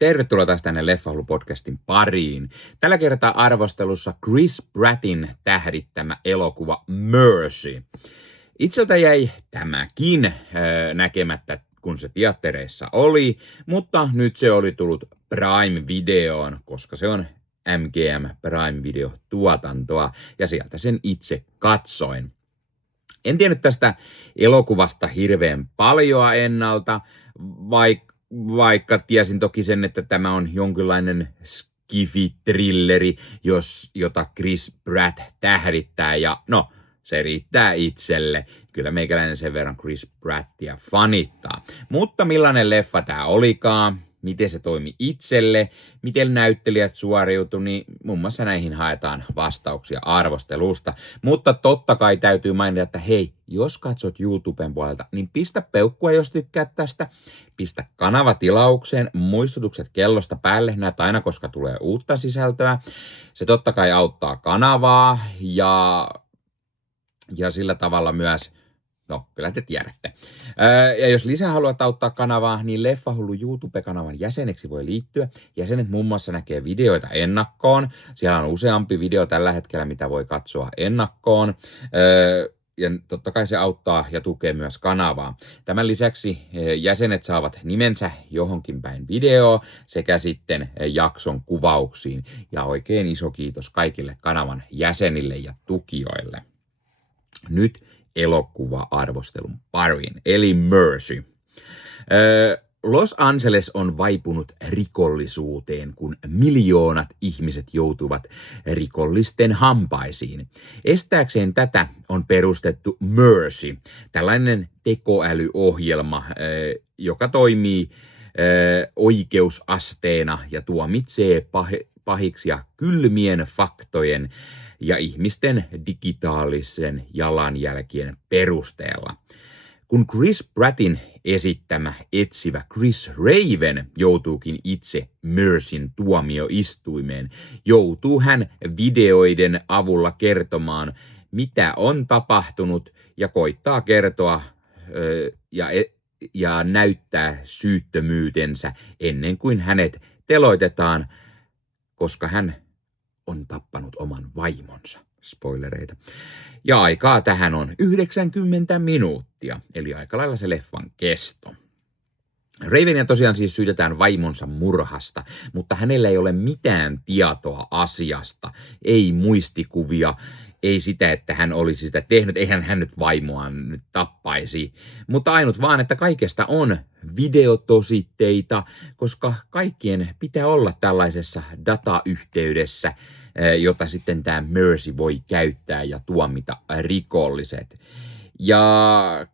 Tervetuloa taas tänne Leffahullu-podcastin pariin. Tällä kertaa arvostelussa Chris Prattin tähdittämä elokuva Mercy. Itseltä jäi tämäkin näkemättä, kun se teattereissa oli, mutta nyt se oli tullut Prime-videoon, koska se on MGM Prime-video-tuotantoa, ja sieltä sen itse katsoin. En tiennyt tästä elokuvasta hirveän paljoa ennalta, vaikka tiesin toki sen, että tämä on jonkinlainen skifi-trilleri, jota Chris Pratt tähdittää, ja no, se riittää itselle. Kyllä meikäläinen sen verran Chris Prattia fanittaa. Mutta millainen leffa tää olikaan, miten se toimi itselle, miten näyttelijät suoriutui, niin muun muassa näihin haetaan vastauksia arvostelusta. Mutta totta kai täytyy mainita, että hei, jos katsot YouTuben puolelta, niin pistä peukkua, jos tykkäät tästä. Pistä kanava tilaukseen, muistutukset kellosta päälle, näet aina, koska tulee uutta sisältöä. Se totta kai auttaa kanavaa ja sillä tavalla myös, no kyllä te tiedätte. Ja jos lisää haluat auttaa kanavaa, niin Leffahullu YouTube-kanavan jäseneksi voi liittyä. Jäsenet muun muassa näkee videoita ennakkoon. Siellä on useampi video tällä hetkellä, mitä voi katsoa ennakkoon. Ja totta kai se auttaa ja tukee myös kanavaa. Tämän lisäksi jäsenet saavat nimensä johonkin päin videoa sekä sitten jakson kuvauksiin. Ja oikein iso kiitos kaikille kanavan jäsenille ja tukijoille. Nyt elokuva-arvostelun pariin, eli Mercy. Los Angeles on vaipunut rikollisuuteen, kun miljoonat ihmiset joutuvat rikollisten hampaisiin. Estääkseen tätä on perustettu Mercy, tällainen tekoälyohjelma, joka toimii oikeusasteena ja tuomitsee pahiksia kylmien faktojen ja ihmisten digitaalisen jalanjälkien perusteella. Kun Chris Prattin esittämä etsivä Chris Raven joutuukin itse Mercyn tuomioistuimeen, joutuu hän videoiden avulla kertomaan, mitä on tapahtunut, ja koittaa kertoa ja näyttää syyttömyytensä ennen kuin hänet teloitetaan, koska hän on tappanut oman vaimonsa. Spoilereita. Ja aikaa tähän on 90 minuuttia, eli aika lailla se leffan kesto. Ravenia tosiaan siis syytetään vaimonsa murhasta, mutta hänellä ei ole mitään tietoa asiasta, ei muistikuvia, ei sitä, että hän olisi sitä tehnyt, eihän hän nyt vaimoaan nyt tappaisi, mutta ainut vaan, että kaikesta on videotositteita, koska kaikkien pitää olla tällaisessa datayhteydessä, jota sitten tämä Mercy voi käyttää ja tuomita rikolliset. Ja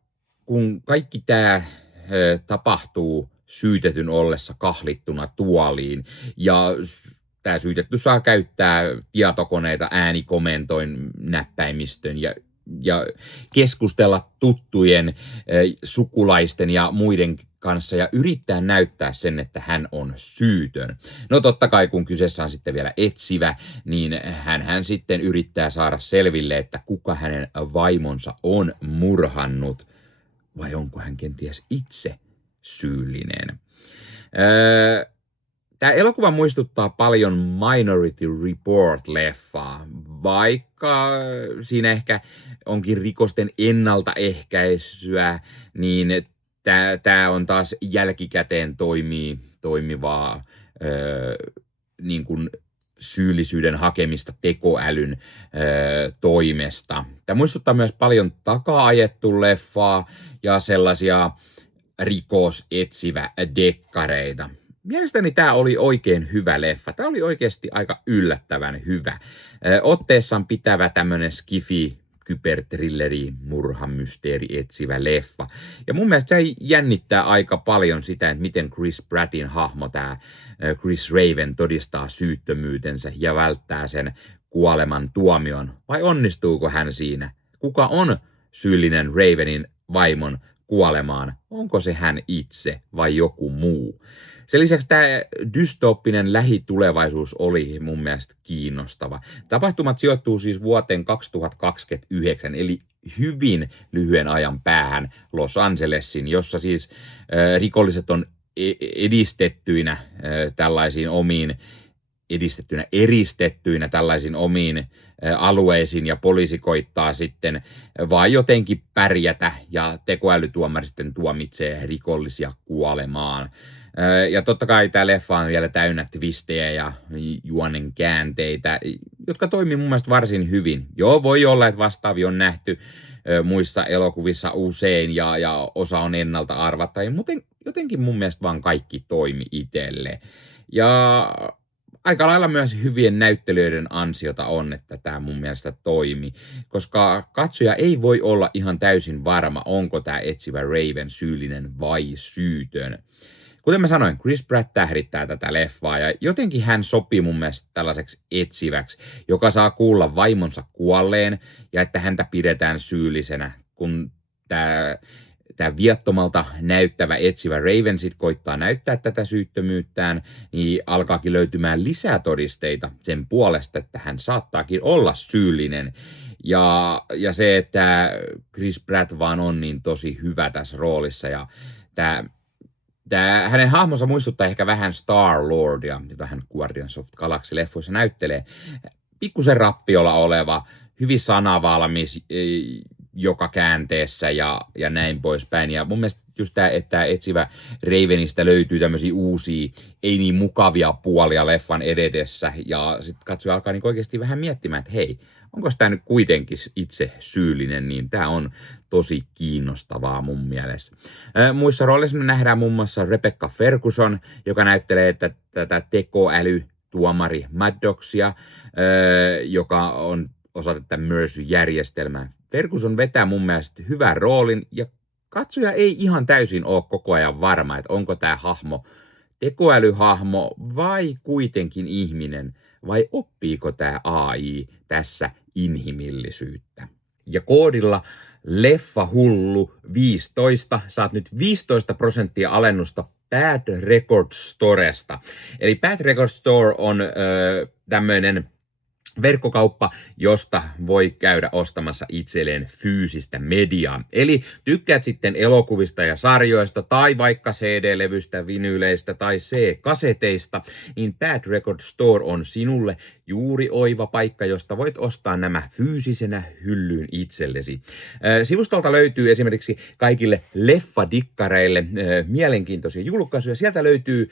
kun kaikki tämä tapahtuu syytetyn ollessa kahlittuna tuoliin, ja tämä syytetty saa käyttää tietokoneita äänikomentoin, näppäimistön ja keskustella tuttujen, sukulaisten ja muiden kanssa ja yrittää näyttää sen, että hän on syytön. No totta kai, kun kyseessä on sitten vielä etsivä, niin hän sitten yrittää saada selville, että kuka hänen vaimonsa on murhannut, vai onko hän kenties itse syyllinen. Tämä elokuva muistuttaa paljon Minority Report-leffaa, vaikka siinä ehkä onkin rikosten ennaltaehkäisyä, niin tämä on taas jälkikäteen toimivaa niin kuin syyllisyyden hakemista tekoälyn toimesta. Tämä muistuttaa myös paljon takaa-ajettu leffaa ja sellaisia rikosetsivä dekkareita. Mielestäni tämä oli oikein hyvä leffa. Tämä oli oikeasti aika yllättävän hyvä. Otteessaan pitävä tämmöinen skifi, kybertrilleri, murhamysteeri etsivä leffa. Ja mun mielestä se jännittää aika paljon sitä, että miten Chris Prattin hahmo, tämä Chris Raven, todistaa syyttömyytensä ja välttää sen kuoleman tuomion. Vai onnistuuko hän siinä? Kuka on syyllinen Ravenin vaimon kuolemaan? Onko se hän itse vai joku muu? Sen lisäksi tämä dystooppinen lähitulevaisuus oli mun mielestä kiinnostava. Tapahtumat sijoittuu siis vuoteen 2029, eli hyvin lyhyen ajan päähän Los Angelesin, jossa siis rikolliset on eristettyinä tällaisiin omiin alueisiin ja poliisi koittaa sitten vaan jotenkin pärjätä ja tekoälytuomari sitten tuomitsee rikollisia kuolemaan. Ja totta kai tämä leffa on vielä täynnä twistejä ja juonen käänteitä, jotka toimii mun mielestä varsin hyvin. Joo, voi olla, että vastaavia on nähty muissa elokuvissa usein ja osa on ennalta arvattavia, mutta jotenkin mun mielestä vaan kaikki toimi itselle. Ja aika lailla myös hyvien näyttelijöiden ansiota on, että tämä mun mielestä toimi, koska katsoja ei voi olla ihan täysin varma, onko tämä etsivä Raven syyllinen vai syytön. Kuten mä sanoin, Chris Pratt tähdittää tätä leffaa ja jotenkin hän sopii mun mielestä tällaiseksi etsiväksi, joka saa kuulla vaimonsa kuolleen ja että häntä pidetään syyllisenä, kun tämä viattomalta näyttävä etsivä Raven sit koittaa näyttää tätä syyttömyyttään, niin alkaakin löytymään lisää todisteita sen puolesta, että hän saattaakin olla syyllinen. Ja se, että Chris Pratt vaan on niin tosi hyvä tässä roolissa ja hänen hahmonsa muistuttaa ehkä vähän Star-Lordia, jota hän Guardians of the Galaxy-leffoissa näyttelee. Pikkusen rappiolla oleva, hyvin sanavalmis joka käänteessä ja näin poispäin. Ja mun mielestä just tämä, että etsivä Ravenista löytyy tämmöisiä uusia, ei niin mukavia puolia leffan edetessä. Ja sitten katsoja alkaa niin oikeasti vähän miettimään, että hei, onko tämä nyt kuitenkin itse syyllinen, niin tämä on tosi kiinnostavaa mun mielestä. Muissa rooleissa me nähdään muun muassa Rebecca Ferguson, joka näyttelee tätä tekoälytuomari Maddoxia, joka on osa tätä Mercy-järjestelmää. Ferguson vetää mun mielestä hyvän roolin ja katsoja ei ihan täysin ole koko ajan varma, että onko tämä hahmo tekoälyhahmo vai kuitenkin ihminen, vai oppiiko tämä AI tässä inhimillisyyttä. Ja koodilla LEFFAHULLU 15 saat nyt 15% alennusta Bad Record Storesta. Eli Bad Record Store on tämmöinen verkkokauppa, josta voi käydä ostamassa itselleen fyysistä mediaa. Eli tykkäät sitten elokuvista ja sarjoista tai vaikka CD-levystä, vinyyleistä tai C-kaseteista, niin Bad Record Store on sinulle juuri oiva paikka, josta voit ostaa nämä fyysisenä hyllyyn itsellesi. Sivustolta löytyy esimerkiksi kaikille leffadikkareille mielenkiintoisia julkaisuja. Sieltä löytyy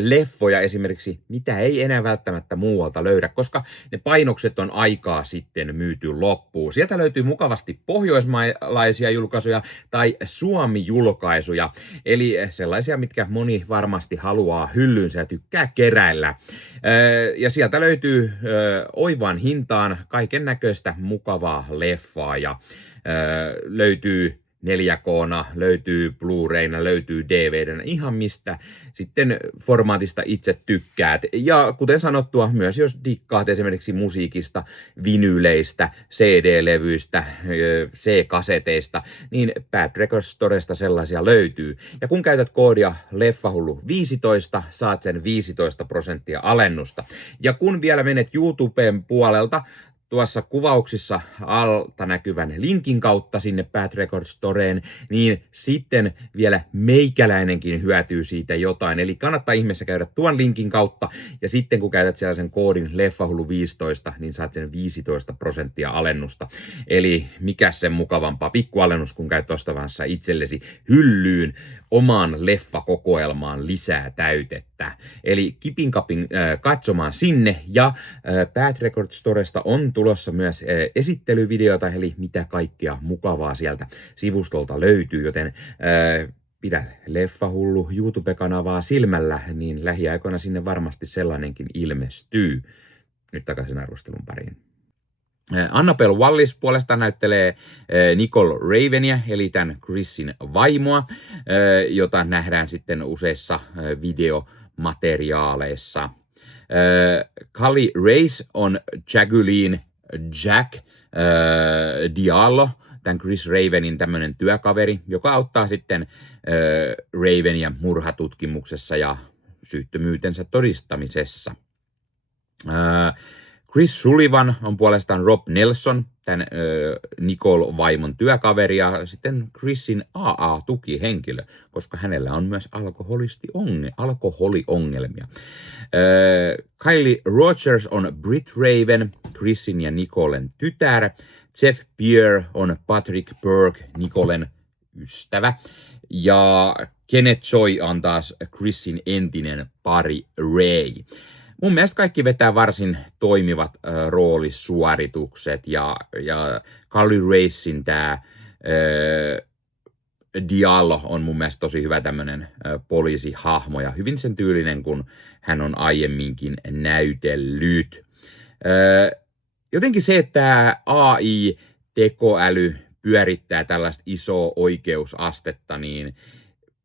leffoja esimerkiksi, mitä ei enää välttämättä muualta löydä, koska ne painokset on aikaa sitten myyty loppuun. Sieltä löytyy mukavasti pohjoismaalaisia julkaisuja tai Suomi-julkaisuja, eli sellaisia, mitkä moni varmasti haluaa hyllyynsä ja tykkää keräillä. Ja sieltä löytyy oivaan hintaan kaiken näköistä mukavaa leffaa ja löytyy 4K:na, löytyy Blu-rayna, löytyy DVD:nä, ihan mistä sitten formaatista itse tykkäät. Ja kuten sanottua, myös jos dikkaat esimerkiksi musiikista, vinyyleistä, CD-levyistä, C-kaseteista, niin Bad Record Storesta sellaisia löytyy. Ja kun käytät koodia LEFFAHULLU15, saat sen 15% alennusta. Ja kun vielä menet YouTuben puolelta, tuossa kuvauksissa alta näkyvän linkin kautta sinne Bad Record Storeen, niin sitten vielä meikäläinenkin hyötyy siitä jotain. Eli kannattaa ihmeessä käydä tuon linkin kautta, ja sitten kun käytät siellä sen koodin LEFFAHULLU15, niin saat sen 15% alennusta. Eli mikä sen mukavampaa pikkualennus, kun käyt ostavassa itsellesi hyllyyn omaan leffakokoelmaan lisää täytettä. Eli kipin kapin katsomaan sinne, ja Bad Record Storesta on tulossa myös esittelyvideota, eli mitä kaikkea mukavaa sieltä sivustolta löytyy, joten pidä Leffahullu YouTube-kanavaa silmällä, niin lähiaikoina sinne varmasti sellainenkin ilmestyy. Nyt takaisin arvostelun pariin. Annabelle Wallis puolestaan näyttelee Nicole Ravenia, eli tämän Chrisin vaimoa, jota nähdään sitten useissa videomateriaaleissa. Kali Reis on Jacqueline Jack Diallo, tämän Chris Ravenin tämmöinen työkaveri, joka auttaa sitten Ravenia murhatutkimuksessa ja syyttömyytensä todistamisessa. Chris Sullivan on puolestaan Rob Nelson, tämän Nicole-vaimon työkaveri ja sitten Chrisin AA-tukihenkilö, koska hänellä on myös alkoholiongelmia. Kylie Rogers on Britt Raven, Chrisin ja Nicolen tytär. Jeff Pierre on Patrick Burke, Nicolen ystävä. Ja Kenneth Choi on taas Chrisin entinen pari Ray. Mun mielestä kaikki vetää varsin toimivat roolisuoritukset ja Carly Racin tää Diallo on mun mielestä tosi hyvä tämmönen poliisihahmo ja hyvin sen tyylinen, kun hän on aiemminkin näytellyt. Jotenkin se, että AI-tekoäly pyörittää tällaista isoa oikeusastetta, niin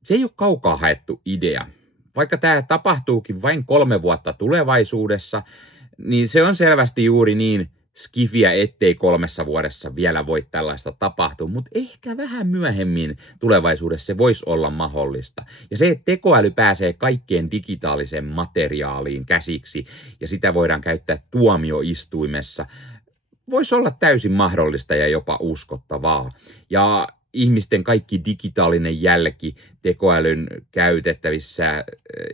se ei ole kaukaa haettu idea. Vaikka tämä tapahtuukin vain 3 vuotta tulevaisuudessa, niin se on selvästi juuri niin skifiä, ettei 3 vuodessa vielä voi tällaista tapahtua, mutta ehkä vähän myöhemmin tulevaisuudessa se voisi olla mahdollista. Ja se, että tekoäly pääsee kaikkeen digitaaliseen materiaaliin käsiksi ja sitä voidaan käyttää tuomioistuimessa, voisi olla täysin mahdollista ja jopa uskottavaa. Ja ihmisten kaikki digitaalinen jälki tekoälyn käytettävissä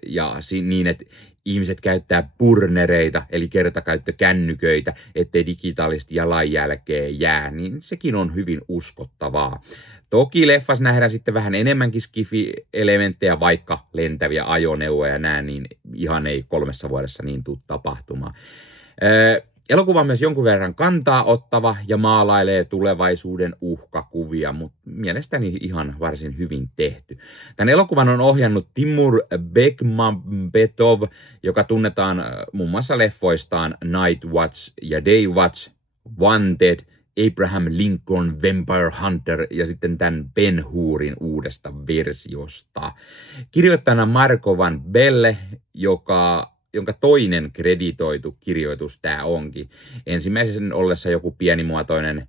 ja niin, että ihmiset käyttää burnereita, eli kertakäyttökännyköitä, ettei digitaalista jalanjälkeä jää, niin sekin on hyvin uskottavaa. Toki leffassa nähdään sitten vähän enemmänkin skifi-elementtejä, vaikka lentäviä ajoneuvoja ja nää, niin ihan ei 3 vuodessa niin tule tapahtumaan. Elokuva on myös jonkun verran kantaa ottava ja maalailee tulevaisuuden uhkakuvia, mutta mielestäni ihan varsin hyvin tehty. Tämän elokuvan on ohjannut Timur Bekmambetov, joka tunnetaan muun muassa leffoistaan Night Watch ja Day Watch, Wanted, Abraham Lincoln, Vampire Hunter ja sitten tämän Ben Hurin uudesta versiosta. Kirjoittajana Marco Van Belle, jonka toinen kreditoitu kirjoitus tämä onkin. Ensimmäisen ollessa joku pienimuotoinen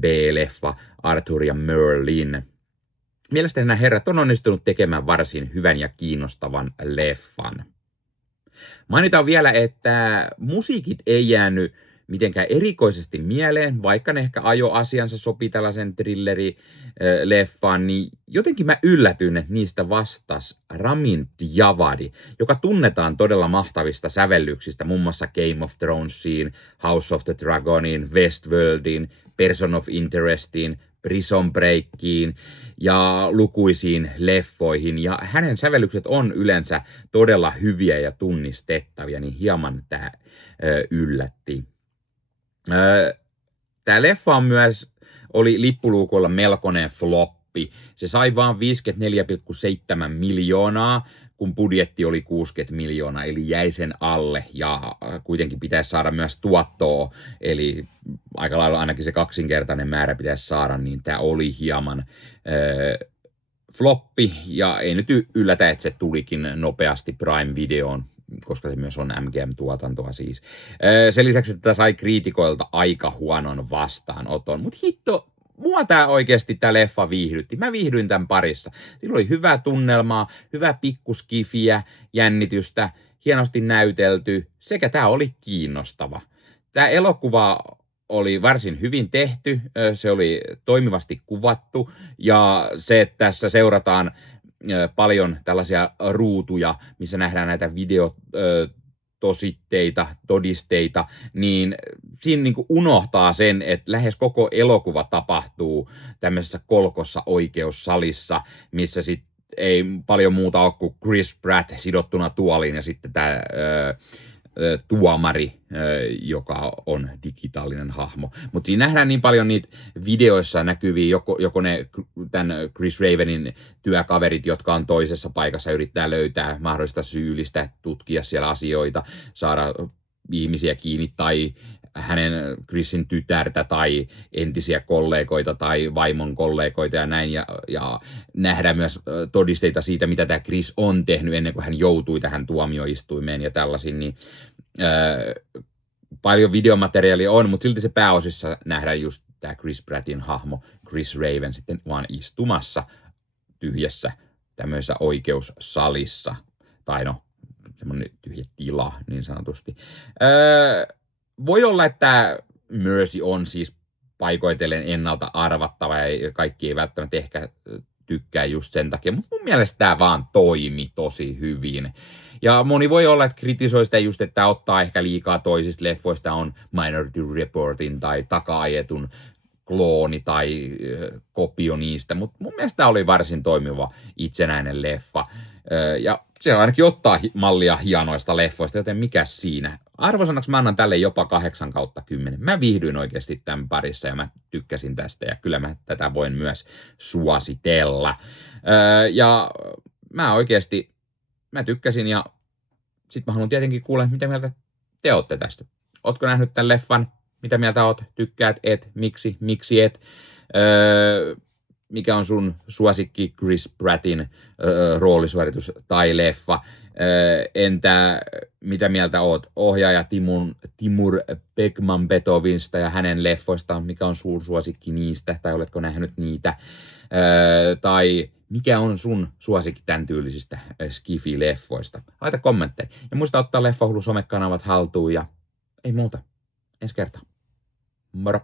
B-leffa Arthur ja Merlin. Mielestäni nämä herrat on onnistunut tekemään varsin hyvän ja kiinnostavan leffan. Mainitaan vielä, että musiikit ei jäänyt mitenkään erikoisesti mieleen, vaikka ne ehkä ajoasiansa sopi tällaisen thrilleri-leffaan, niin jotenkin mä yllätyin, että niistä vastasi Ramin Djawadi, joka tunnetaan todella mahtavista sävellyksistä, muun muassa Game of Thronesiin, House of the Dragoniin, Westworldiin, Person of Interestiin, Prison Breakiin ja lukuisiin leffoihin. Ja hänen sävellykset on yleensä todella hyviä ja tunnistettavia, niin hieman tämä yllätti. Tämä leffa oli lippuluukolla melkoinen floppi. Se sai vaan 54,7 miljoonaa, kun budjetti oli 60 miljoonaa, eli jäi sen alle. Ja kuitenkin pitäisi saada myös tuottoa, eli aika lailla ainakin se 2-kertainen määrä pitäisi saada, niin tämä oli hieman floppi. Ja ei nyt yllätä, että se tulikin nopeasti Prime-videoon, koska se myös on MGM-tuotantoa siis. Sen lisäksi, että sai kriitikoilta aika huonon vastaanoton. Mutta hitto, mua tämä leffa viihdytti. Mä viihdyin tämän parissa. Sillä oli hyvää tunnelmaa, hyvää pikkuskifiä, jännitystä, hienosti näytelty, sekä tämä oli kiinnostava. Tämä elokuva oli varsin hyvin tehty, se oli toimivasti kuvattu, ja se, että tässä seurataan paljon tällaisia ruutuja, missä nähdään näitä videotositteita, todisteita, niin siinä niin kuin unohtaa sen, että lähes koko elokuva tapahtuu tämmöisessä kolkossa oikeussalissa, missä sitten ei paljon muuta ole kuin Chris Pratt sidottuna tuoliin ja sitten tämä tuomari, joka on digitaalinen hahmo. Mutta siinä nähdään niin paljon niitä videoissa näkyviä, joko ne tämän Chris Ravenin työkaverit, jotka on toisessa paikassa, yrittää löytää mahdollista syyllistä, tutkia siellä asioita, saada ihmisiä kiinni, tai hänen Chrisin tytärtä tai entisiä kollegoita tai vaimon kollegoita ja näin, ja nähdään myös todisteita siitä, mitä tämä Chris on tehnyt ennen kuin hän joutui tähän tuomioistuimeen ja tällaisiin, niin paljon videomateriaalia on, mutta silti se pääosissa nähdään just tämä Chris Prattin hahmo, Chris Raven, sitten vaan istumassa tyhjässä tämmöisessä oikeussalissa, tai no, semmoinen tyhjä tila niin sanotusti. voi olla, että Mercy on siis paikoitellen ennalta arvattava ja kaikki ei välttämättä ehkä tykkää just sen takia, mutta mun mielestä tämä vaan toimi tosi hyvin. Ja moni voi olla, että kritisoi sitä just, että ottaa ehkä liikaa toisista leffoista, on Minority Reportin tai taka-ajetun klooni tai kopio niistä, mutta mun mielestä tämä oli varsin toimiva itsenäinen leffa. Ja se ainakin ottaa mallia hienoista leffoista, joten mikä siinä? Arvosanaksi mä annan tälle jopa 8/10. Mä viihdyin oikeasti tämän parissa ja mä tykkäsin tästä ja kyllä mä tätä voin myös suositella. Ja mä tykkäsin ja sit mä haluan tietenkin kuulla, mitä mieltä te ootte tästä. Ootko nähnyt tämän leffan? Mitä mieltä oot? Tykkäät? Et? Miksi et? Mikä on sun suosikki Chris Prattin roolisuoritus tai leffa? Entä mitä mieltä oot ohjaaja Timur Bekmambetovinsta ja hänen leffoistaan? Mikä on sun suosikki niistä? Tai oletko nähnyt niitä? Tai mikä on sun suosikki tämän tyylisistä Skifi-leffoista? Laita kommentteja. Ja muista ottaa Leffahullu somekanavat haltuun ja ei muuta. Ensi kertaa. Moro!